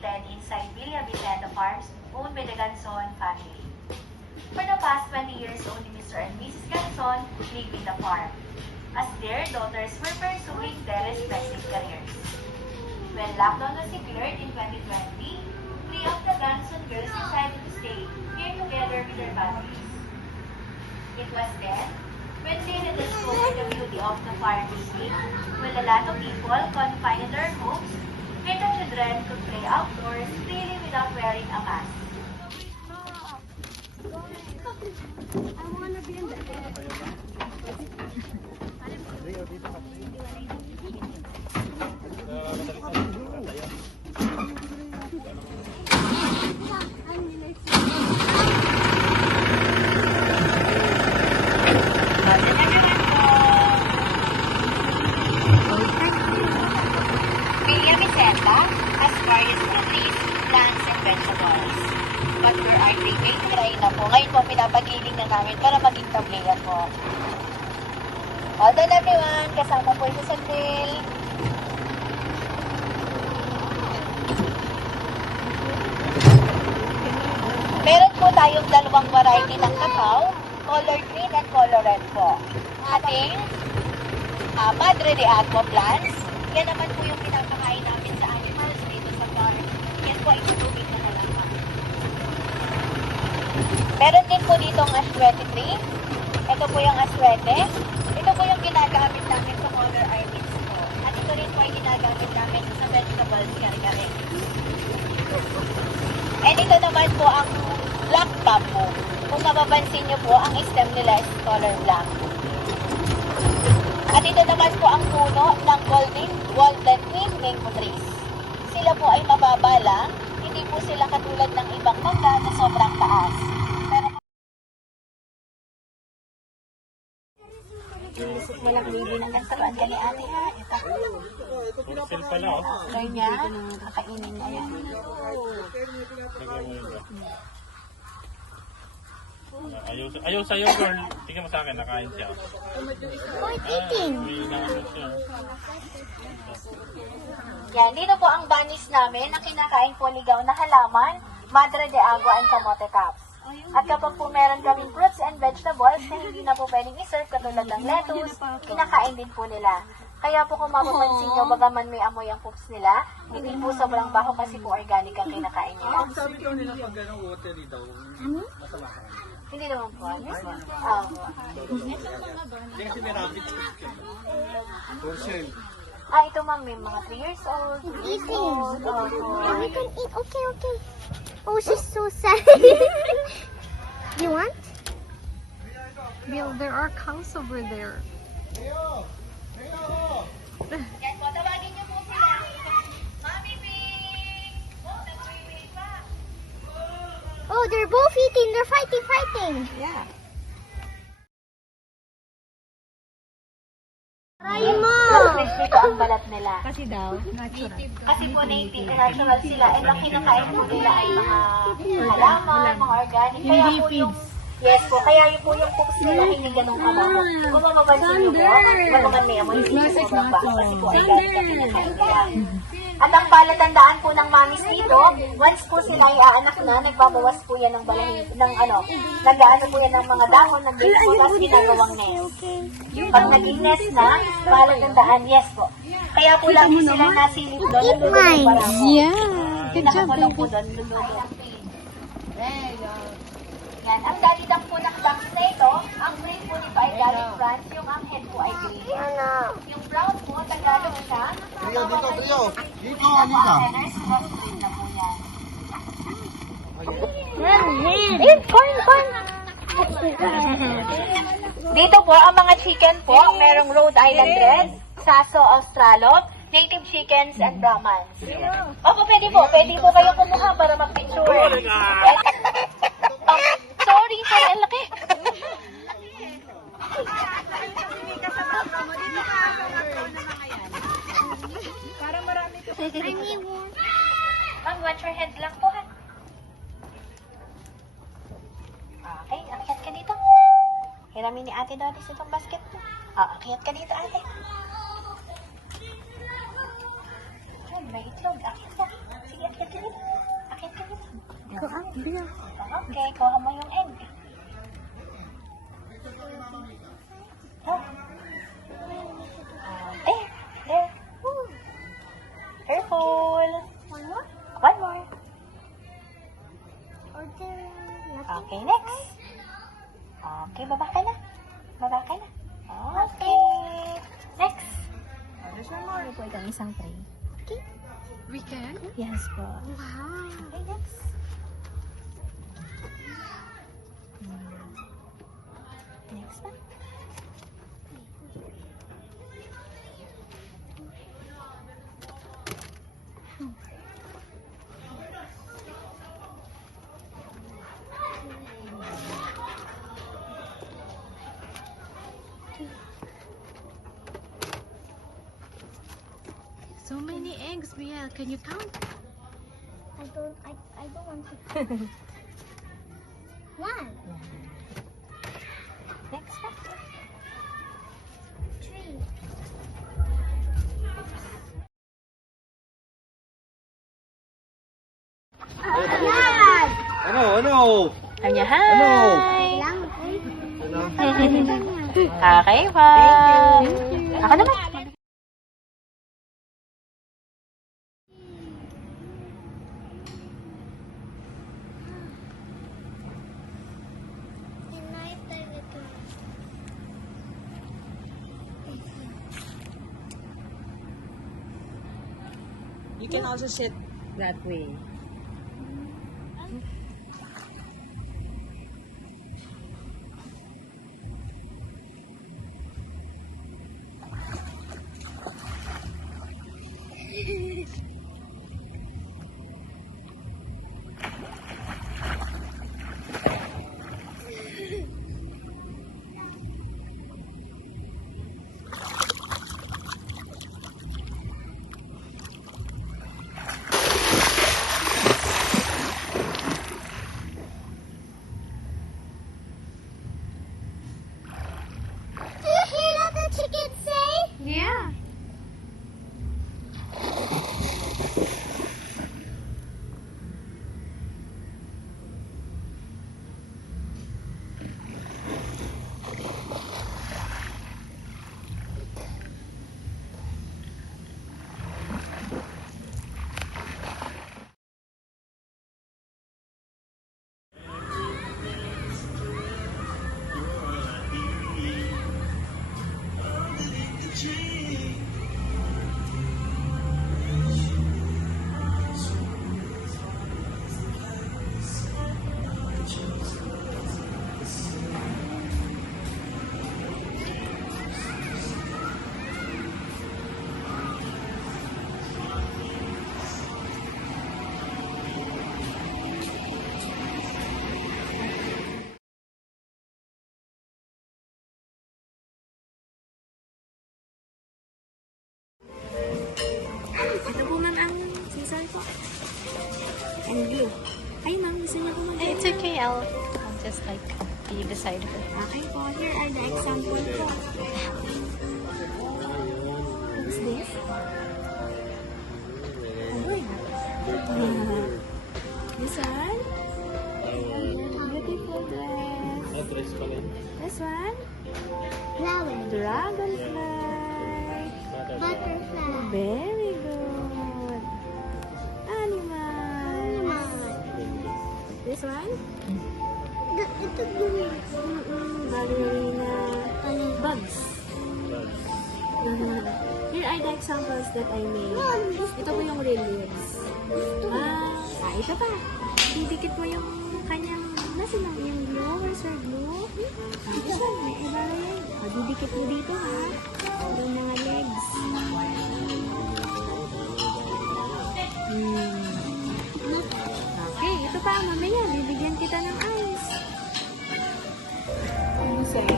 located inside Villa Vicente Farms, owned by the Ganson family. For the past 20 years, only Mr. and Mrs. Ganson live in the farm, as their daughters were pursuing their respective careers. When lockdown was secured in 2020, three of the Ganson girls decided to stay here together with their families. It was then when they rediscovered the beauty of the farm scene, when a lot of people confined in their homes, where the children could play outdoors freely without wearing a mask. I wanna be in the Villa Vicenta has various trees, plants, and vegetables. But we are taking try na po. Ngayon po, pinapagiling na namin para maging tableya po. Well done everyone! Kasama po ito sa Bill. Meron po tayong dalawang variety ng cacao, color green and color red po. Ating Madre de Agua plants. Yan naman po yung pinapakain namin sa animals dito sa farm. Yan po ay tutubig na halaman. Meron din po dito ang aswete tree. Ito po yung aswete. Ito po yung ginagamit namin sa color artists po. At ito rin po ay ginagamit namin sa vegetables kari-kari. And ito naman po ang black bamboo. Kung mapapansin nyo po, ang stem nila is color black. At ito naman po ang puno ng golden twin mango trees. Sila po ay mababa lang, hindi po sila katulad ng ibang mangga na sobrang taas. Pero walang baby na nagtaruan ka ni ate ha. Ito. Porcel pala, oh. Kanya, kakainin na yan. Ayaw sa'yo, girl. Tingnan mo sa akin, nakain siya. May nakain siya. Yan, dito po ang banis namin na kinakain po ligaw na halaman, Madre de Agua and Camote Caps. At kapag po meron kaming fruits and vegetables na hindi na po pwedeng iserve katulad ng lettuce, kinakain din po nila. Kaya po kung mapapansin nyo, bagaman may amoy ang poops nila, hindi po sobrang baho kasi po organic ang kinakain nila. Sabi ko nila pag ganong watery daw, masama ka. Hindi naman po. Hindi kasi may rabbit. Porcel. Ito ma'am, may mga 3 years old. eating. Opo. We can eat. Okay, okay. Oh, she's so sad. You want? Bill, there are cows over there. Yan po, tawagin niyo po sila. Mami Pig! Oh, nag-wait pa. Oh, they're both eating. They're fighting. Yeah. Try mo. Crispy po ang balat nila. Kasi daw, natural. Kasi po native, natural sila. And ang kinakain po nila ay mga halaman, mga organic. Kaya po yung, yes po, kaya yung po yung cooks nila hindi ganun kalamo. Kung mapapansin niyo po, bagaman may amoy, hindi po sobrang baho. Kasi po ay ganun ang kinakain nila. At ang palatandaan po ng mamis dito, once po sila ay aanak na, nagbabawas po yan ng balahin, nag-aano po yan ng mga dahon, nag-base po, tapos ginagawang nest. Pag naging nest na, palatandaan, yes po. Kaya po lagi sila nasilip doon, nalulunod para po. Yeah. Good job, Nakakulong po baby. doon, nalulunod. Yan, ang dalidak po ng bangs na ito, ang green po nito ay galing France, yung ang head po ay green. Yung brown po, Tagalog siya. Rio, dito, Rio. Dito, Alisa. Alisa. Green na po yan. Corn. Dito po, ang mga chicken po, merong Rhode Island Red, Saso Australorp, native chickens, and Brahmans. Opo, pwede po kayo kumuha para mag-picture. Sorry, ang laki. Ma'am, watch your head lang po ha. Okay, akyat ka dito. Hiramin ni Ate Doris itong basket mo. Akyat ka dito, ate. Ay, may itlog. Akyat ka. Sige. Sige, akit ka dito. Akit ka dito. Go up, Bea. Okay, kuha mo yung egg. Oh. There. Careful. One more? One more. Order nothing. Okay, next. Okay, baba ka na. Baba ka na. Okay. Next. Ano po itong isang tray? We can? Yes po. Wow. Okay, next. Next pa. So many eggs, Bea. Can you count? I don't want to. One, Next pa. three. Yan! Ano? Anya, hi! Lang. Okay po. Ako naman. In night time it will. You can also sit that way. Do you hear what the chickens say? Yeah. Ito po ma'am ang season po. And blue. Ay ma'am, gusto niyo po mag- It's okay. I'll just like be beside her. Okay po, here are the example po. What's this? Award. This one? Beautiful dress. Dress pa rin. This one? Flower. Dragonfly. Butterfly. Very good. Animal. This one? Ito blue. Ballerina. Bugs. Here are the examples that I made. Ito po yung real leaves. Ito pa. Didikit mo yung kanyang, nasa lang yung blue, where's your blue? Ito siya, may iba na yan. Didikit mo dito ha. Yung mga legs. Okay, ito pa. Mamaya, bibigyan kita ng ice. Ano sa'yo?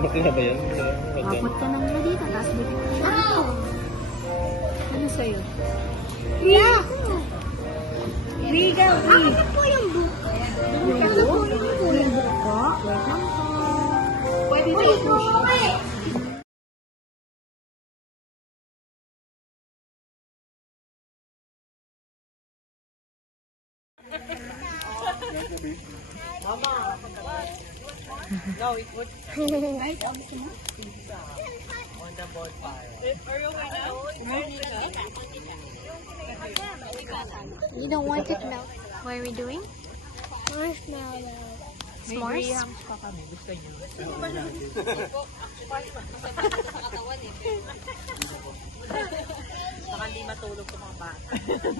Bakla ba yan? Kapot ka ng dito, tapos bibigyan kita dito. Ano sa'yo? Yeah. Legal Ano po yung book? Ano po yung book po? Wait lang po. Pwede tayo push. You don't want it now. What are we doing? Marshmallow. S'mores? Baka hindi matulog sa mga bata.